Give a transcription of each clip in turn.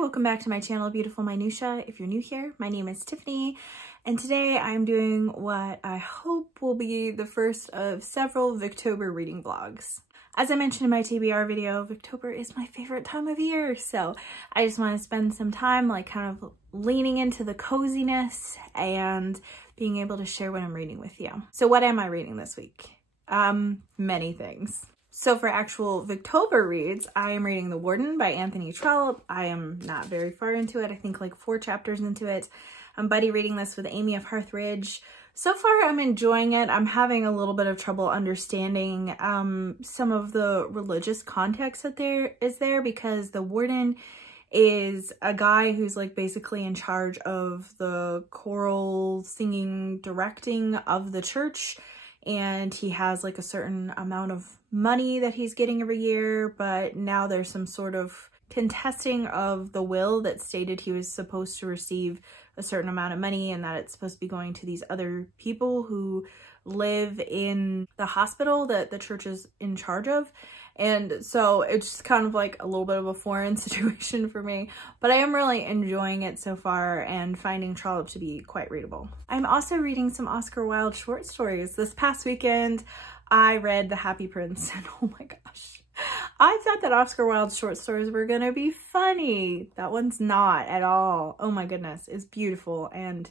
welcome back to my channel, Beautiful Minutia. If you're new here, my name is Tiffany, and today I'm doing what I hope will be the first of several Victober reading vlogs. As I mentioned in my TBR video, Victober is my favorite time of year, so I just want to spend some time like kind of leaning into the coziness and being able to share what I'm reading with you. So what am I reading this week? Many things. So for actual Victober reads, I am reading The Warden by Anthony Trollope. I am not very far into it. I think like 4 chapters into it. I'm buddy reading this with Amy of Hearthridge. So far I'm enjoying it. I'm having a little bit of trouble understanding some of the religious context that there is because the warden is a guy who's like basically in charge of the choral singing, directing of the church. And he has like a certain amount of money that he's getting every year, but now there's some sort of contesting of the will that stated he was supposed to receive a certain amount of money and that it's supposed to be going to these other people who live in the hospital that the church is in charge of. And so it's just kind of like a little bit of a foreign situation for me, but I am really enjoying it so far and finding Trollope to be quite readable. I'm also reading some Oscar Wilde short stories. This past weekend, I read The Happy Prince, and oh my gosh, I thought that Oscar Wilde short stories were gonna be funny. That one's not at all. Oh my goodness, it's beautiful and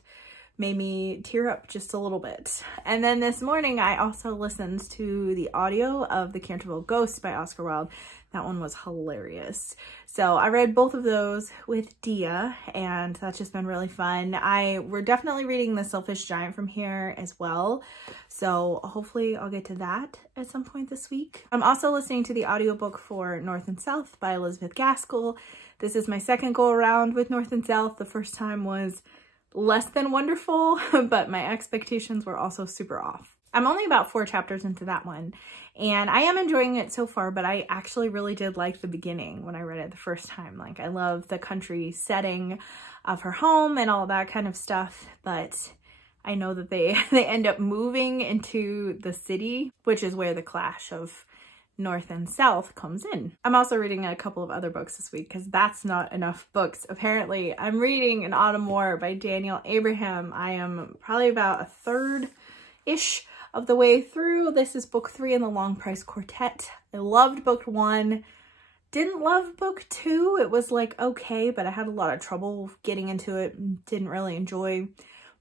made me tear up just a little bit. And then this morning, I also listened to the audio of The Canterville Ghost by Oscar Wilde. That one was hilarious. So I read both of those with Dia, and that's just been really fun. We're definitely reading The Selfish Giant from here as well. So hopefully I'll get to that at some point this week. I'm also listening to the audiobook for North and South by Elizabeth Gaskell. This is my second go around with North and South. The first time was less than wonderful, but my expectations were also super off. I'm only about 4 chapters into that one, and I am enjoying it so far, but I actually really did like the beginning when I read it the first time. Like, I love the country setting of her home and all that kind of stuff, but I know that they end up moving into the city, which is where the clash of North and South comes in. I'm also reading a couple of other books this week because that's not enough books. Apparently, I'm reading An Autumn War by Daniel Abraham. I am probably about a third-ish of the way through. This is book 3 in the Long Price Quartet. I loved book 1. Didn't love book 2. It was like okay, but I had a lot of trouble getting into it and didn't really enjoy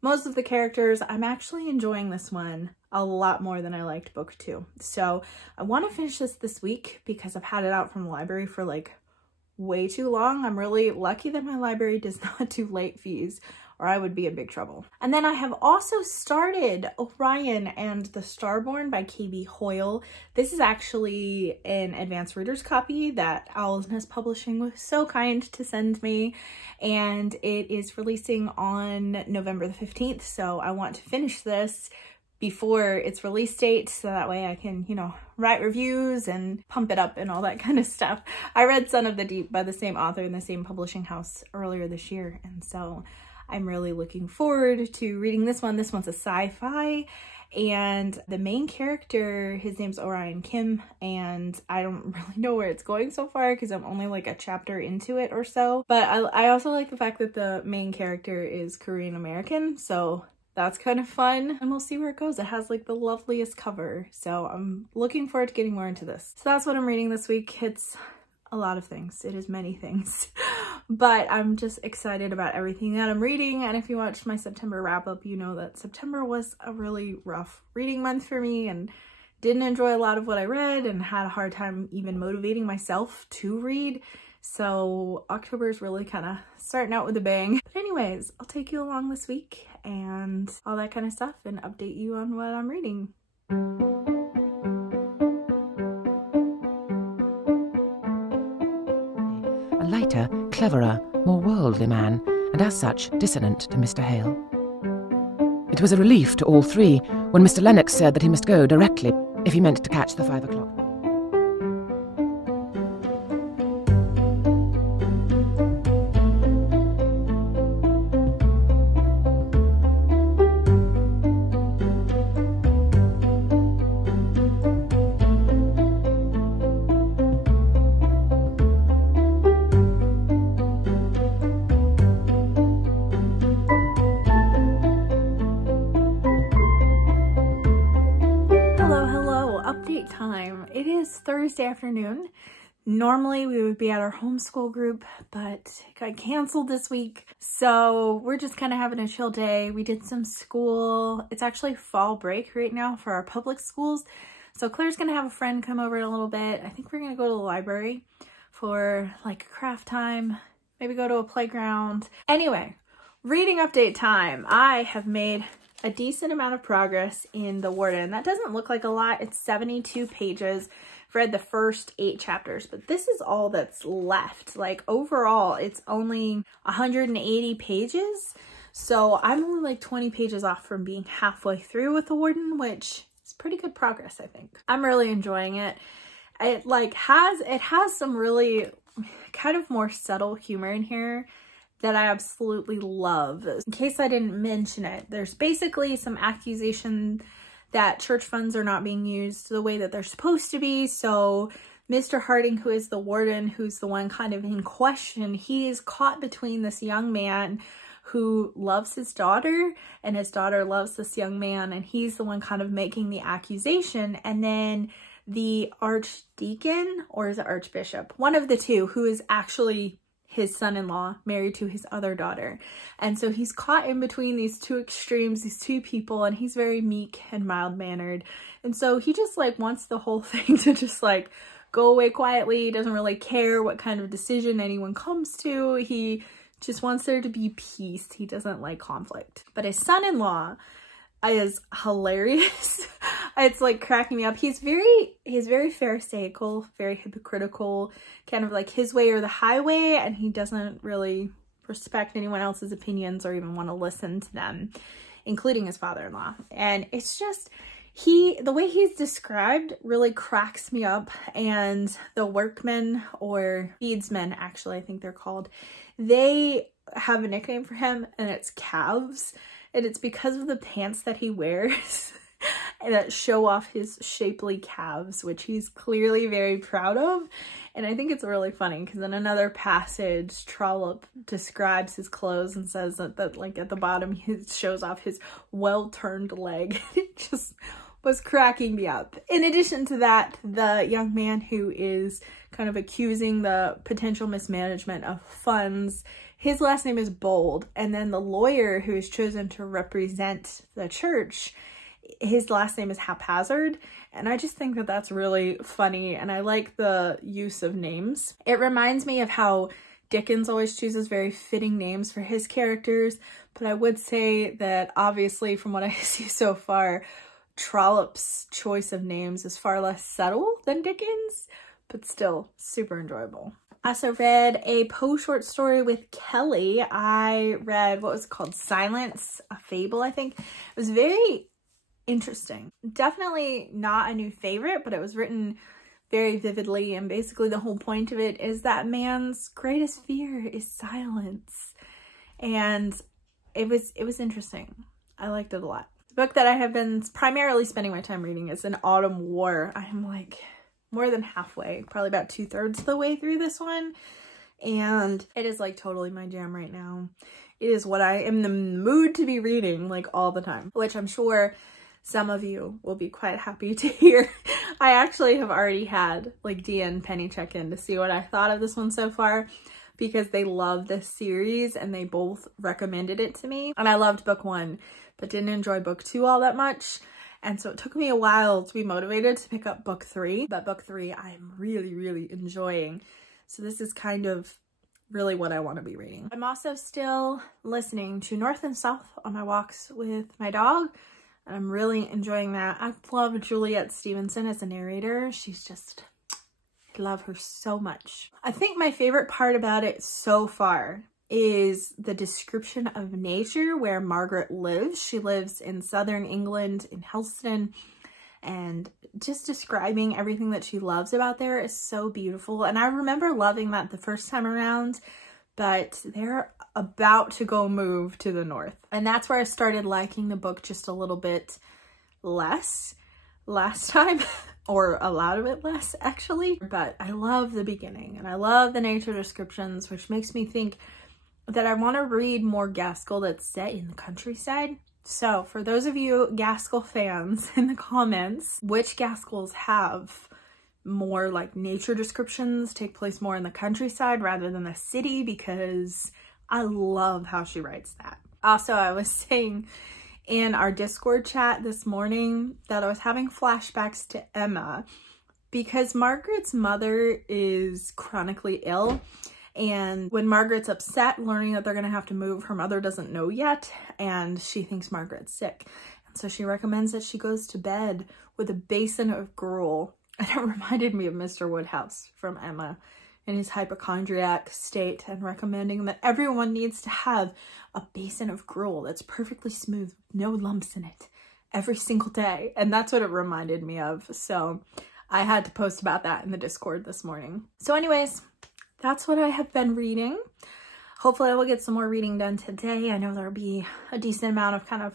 most of the characters. I'm actually enjoying this one a lot more than I liked book 2. So I want to finish this week because I've had it out from the library for like way too long. I'm really lucky that my library does not do late fees, or I would be in big trouble. And then I have also started Orion and the Starborn by KB Hoyle. This is actually an advanced reader's copy that Owl's Nest Publishing was so kind to send me, and it is releasing on November the 15th. So I want to finish this before its release date so that way I can, you know, write reviews and pump it up and all that kind of stuff. I read Son of the Deep by the same author in the same publishing house earlier this year, and so I'm really looking forward to reading this one. This one's a sci-fi, and the main character, his name's Orion Kim, and I don't really know where it's going so far because I'm only like a chapter into it or so. But I also like the fact that the main character is Korean American, so that's kind of fun, and we'll see where it goes. It has like the loveliest cover, so I'm looking forward to getting more into this. So that's what I'm reading this week. It's a lot of things. It is many things, but I'm just excited about everything that I'm reading. And if you watched my September wrap up, you know that September was a really rough reading month for me and didn't enjoy a lot of what I read and had a hard time even motivating myself to read. So October is really kind of starting out with a bang. But anyways, I'll take you along this week and all that kind of stuff and update you on what I'm reading. A lighter, cleverer, more worldly man, and as such dissonant to Mr. Hale. It was a relief to all three when Mr. Lennox said that he must go directly if he meant to catch the 5 o'clock. update time. It is Thursday afternoon. Normally we would be at our homeschool group, but it got canceled this week. So we're just kind of having a chill day. We did some school. It's actually fall break right now for our public schools. So Claire's gonna have a friend come over in a little bit. I think we're gonna go to the library for like craft time, maybe go to a playground. Anyway, reading update time. I have made a decent amount of progress in The Warden. That doesn't look like a lot. It's 72 pages. I've read the first 8 chapters, but this is all that's left. Like overall, it's only 180 pages. So I'm only like 20 pages off from being halfway through with The Warden, which is pretty good progress, I think. I'm really enjoying it. It has some really kind of more subtle humor in here that I absolutely love. In case I didn't mention it, there's basically some accusation that church funds are not being used the way that they're supposed to be. So Mr. Harding, who is the warden, who's the one kind of in question, he is caught between this young man who loves his daughter and his daughter loves this young man, and he's the one kind of making the accusation. And then the archdeacon, or is it archbishop? One of the two, who is actually his son-in-law, married to his other daughter. And so he's caught in between these two extremes, these two people, and he's very meek and mild-mannered. And so he just like wants the whole thing to just like go away quietly. He doesn't really care what kind of decision anyone comes to. He just wants there to be peace. He doesn't like conflict. But his son-in-law is hilarious. It's like cracking me up. He's very pharisaical, very hypocritical, kind of like his way or the highway, and he doesn't really respect anyone else's opinions or even want to listen to them, including his father-in-law. And it's just, the way he's described really cracks me up. And the workmen, or beadsmen actually, I think they're called, they have a nickname for him, and it's Calves. And it's because of the pants that he wears that show off his shapely calves, which he's clearly very proud of. And I think it's really funny because in another passage, Trollope describes his clothes and says that like at the bottom, he shows off his well-turned leg. It just was cracking me up. In addition to that, the young man who is kind of accusing the potential mismanagement of funds, his last name is Bold. And then the lawyer who is chosen to represent the church, his last name is Haphazard. And I just think that that's really funny. And I like the use of names. It reminds me of how Dickens always chooses very fitting names for his characters. But I would say that obviously from what I see so far, Trollope's choice of names is far less subtle than Dickens, but still super enjoyable. I also read a Poe short story with Kelly. I read what was called Silence, a Fable, I think. It was very interesting. Definitely not a new favorite, but it was written very vividly, and basically the whole point of it is that man's greatest fear is silence. And it was interesting. I liked it a lot. The book that I have been primarily spending my time reading is An Autumn War. I'm like more than halfway, probably about 2/3 of the way through this one. And it is like totally my jam right now. It is what I am in the mood to be reading like all the time, which I'm sure some of you will be quite happy to hear. I actually have already had like Dia and Penny check in to see what I thought of this one so far, because they love this series and they both recommended it to me. And I loved book 1, but didn't enjoy book 2 all that much. And so it took me a while to be motivated to pick up book 3, but book 3 I'm really, really enjoying. So this is kind of really what I want to be reading. I'm also still listening to North and South on my walks with my dog, and I'm really enjoying that. I love Juliet Stevenson as a narrator. She's just, I love her so much. I think my favorite part about it so far is the description of nature where Margaret lives. She lives in southern England in Helston, and just describing everything that she loves about there is so beautiful. And I remember loving that the first time around, but they're about to go move to the north. And that's where I started liking the book just a little bit less last time, or a lot of it less actually. But I love the beginning and I love the nature descriptions, which makes me think that I want to read more Gaskell that's set in the countryside. So for those of you Gaskell fans in the comments, which Gaskells have more like nature descriptions, take place more in the countryside rather than the city? Because I love how she writes that. Also, I was saying in our Discord chat this morning that I was having flashbacks to Emma because Margaret's mother is chronically ill. And when Margaret's upset, learning that they're going to have to move, her mother doesn't know yet, and she thinks Margaret's sick. And so she recommends that she goes to bed with a basin of gruel. And it reminded me of Mr. Woodhouse from Emma in his hypochondriac state, and recommending that everyone needs to have a basin of gruel that's perfectly smooth, no lumps in it, every single day. And that's what it reminded me of. So I had to post about that in the Discord this morning. So anyways, that's what I have been reading. Hopefully I will get some more reading done today. I know there'll be a decent amount of kind of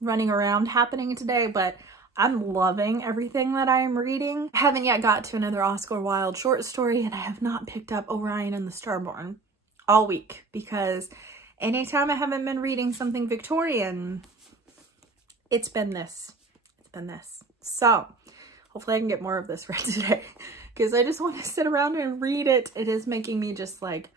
running around happening today, but I'm loving everything that I am reading. I haven't yet got to another Oscar Wilde short story, and I have not picked up Orion and the Starborn all week because anytime I haven't been reading something Victorian, it's been this. It's been this. So hopefully I can get more of this read today because I just want to sit around and read it. It is making me just like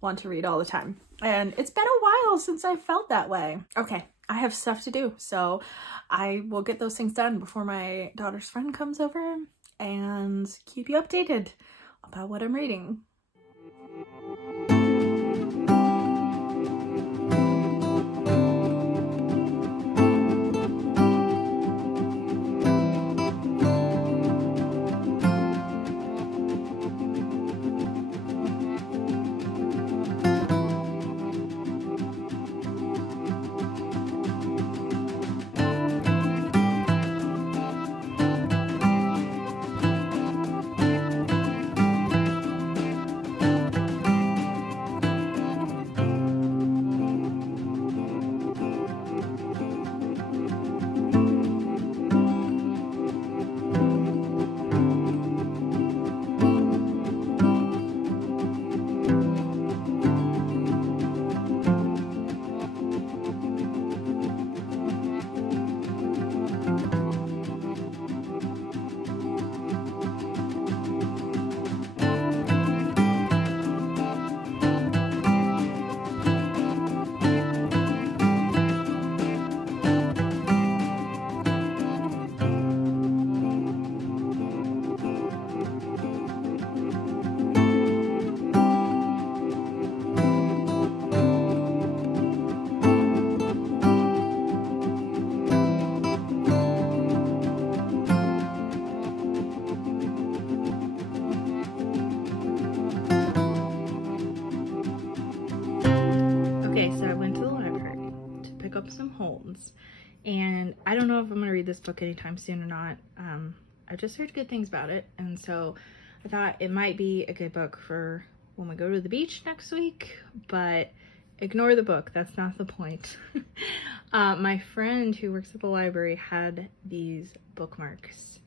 want to read all the time. And it's been a while since I felt that way. Okay, I have stuff to do, so I will get those things done before my daughter's friend comes over and keep you updated about what I'm reading. Some Holmes, and I don't know if I'm gonna read this book anytime soon or not. I just heard good things about it, and so I thought it might be a good book for when we go to the beach next week, but ignore the book, that's not the point. My friend who works at the library had these bookmarks,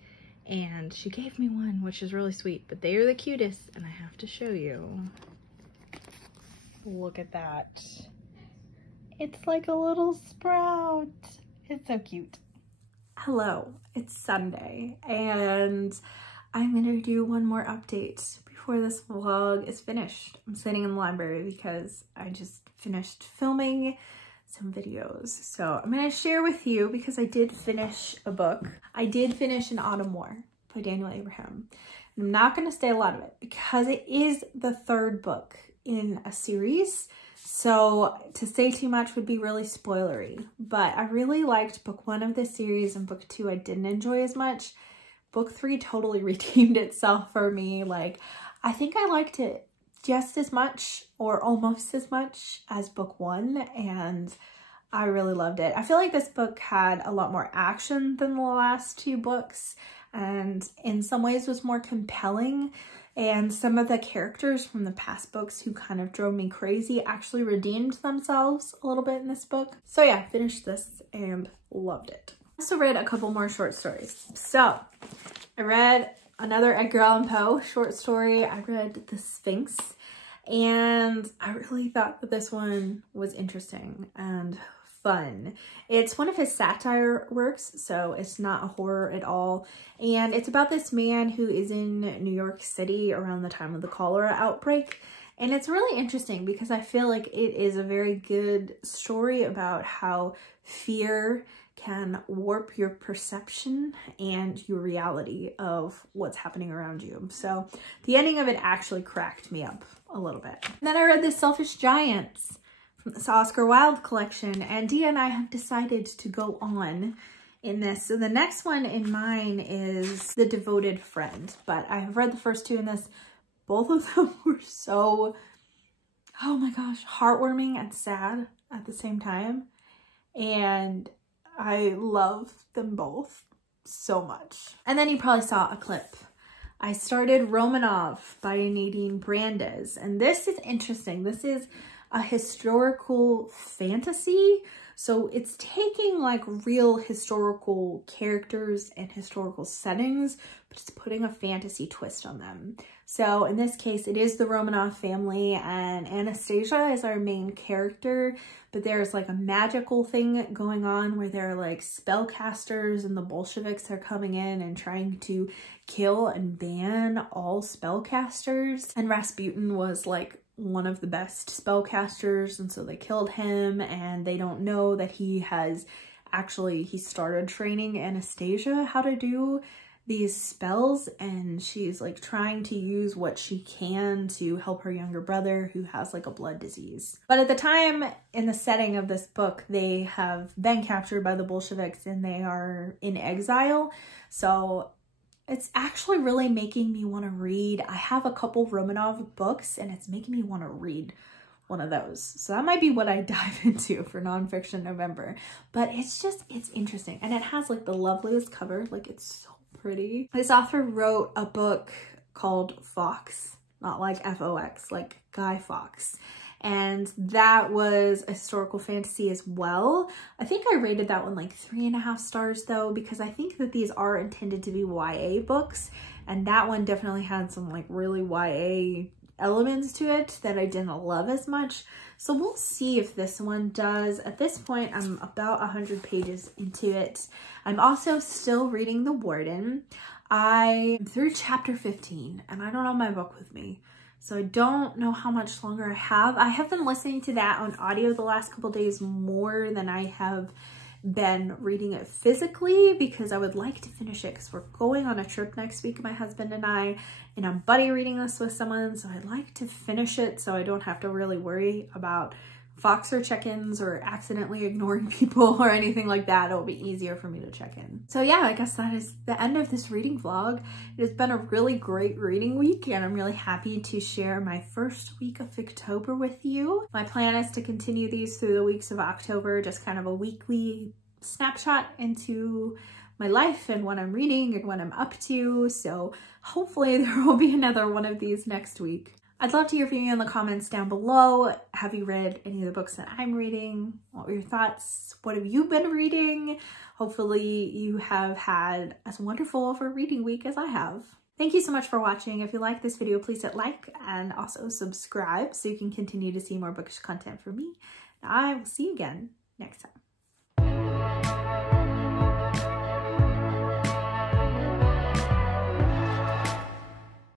and she gave me one, which is really sweet, but they are the cutest, and I have to show you. Look at that. It's like a little sprout. It's so cute. Hello, it's Sunday, and I'm gonna do one more update before this vlog is finished. I'm sitting in the library because I just finished filming some videos. So I'm gonna share with you because I did finish a book. I did finish An Autumn War by Daniel Abraham. And I'm not gonna say a lot of it because it is the third book in a series. So to say too much would be really spoilery, but I really liked book 1 of this series, and book 2 I didn't enjoy as much. Book 3 totally redeemed itself for me. Like, I think I liked it just as much or almost as much as book 1, and I really loved it. I feel like this book had a lot more action than the last 2 books, and in some ways was more compelling. And some of the characters from the past books who kind of drove me crazy actually redeemed themselves a little bit in this book. So yeah, finished this and loved it. I also read a couple more short stories. So I read another Edgar Allan Poe short story. I read The Sphinx, and I really thought that this one was interesting and fun. It's one of his satire works, so it's not a horror at all. And it's about this man who is in New York City around the time of the cholera outbreak. And it's really interesting because I feel like it is a very good story about how fear can warp your perception and your reality of what's happening around you. So the ending of it actually cracked me up a little bit. And then I read The Selfish Giants from this Oscar Wilde collection, and Dia and I have decided to go on in this. So the next one in mine is The Devoted Friend, but I have read the first two in this. Both of them were so, oh my gosh, heartwarming and sad at the same time. And I love them both so much. And then you probably saw a clip. I started Romanov by Nadine Brandes. And this is interesting. This is a historical fantasy. So it's taking like real historical characters and historical settings, but it's putting a fantasy twist on them. So in this case, it is the Romanov family, and Anastasia is our main character, but there's like a magical thing going on where there are like spellcasters, and the Bolsheviks are coming in and trying to kill and ban all spellcasters. And Rasputin was like one of the best spellcasters, and so they killed him, and they don't know that he started training Anastasia how to do these spells, and she's like trying to use what she can to help her younger brother who has like a blood disease. But at the time, in the setting of this book, they have been captured by the Bolsheviks and they are in exile. So it's actually really making me want to read. I have a couple Romanov books and it's making me want to read one of those. So that might be what I dive into for Nonfiction November. But it's interesting. And it has like the loveliest cover. Like, it's so pretty. This author wrote a book called Fox, not like F-O-X, like Guy Fawkes. And that was a historical fantasy as well. I think I rated that one like 3.5 stars though, because I think that these are intended to be YA books. And that one definitely had some like really YA elements to it that I didn't love as much. So we'll see if this one does. At this point, I'm about 100 pages into it. I'm also still reading The Warden. I'm through chapter 15 and I don't have my book with me. So I don't know how much longer I have. I have been listening to that on audio the last couple days more than I have been reading it physically, because I would like to finish it because we're going on a trip next week, my husband and I'm buddy reading this with someone. So I'd like to finish it so I don't have to really worry about Foxer check-ins or accidentally ignoring people or anything like that. It'll be easier for me to check in. So yeah, I guess that is the end of this reading vlog. It has been a really great reading week and I'm really happy to share my first week of Victober with you. My plan is to continue these through the weeks of October, just kind of a weekly snapshot into my life and what I'm reading and what I'm up to. So hopefully there will be another one of these next week. I'd love to hear from you in the comments down below. Have you read any of the books that I'm reading? What were your thoughts? What have you been reading? Hopefully you have had as wonderful of a reading week as I have. Thank you so much for watching. If you like this video, please hit like and also subscribe so you can continue to see more bookish content from me. I will see you again next time.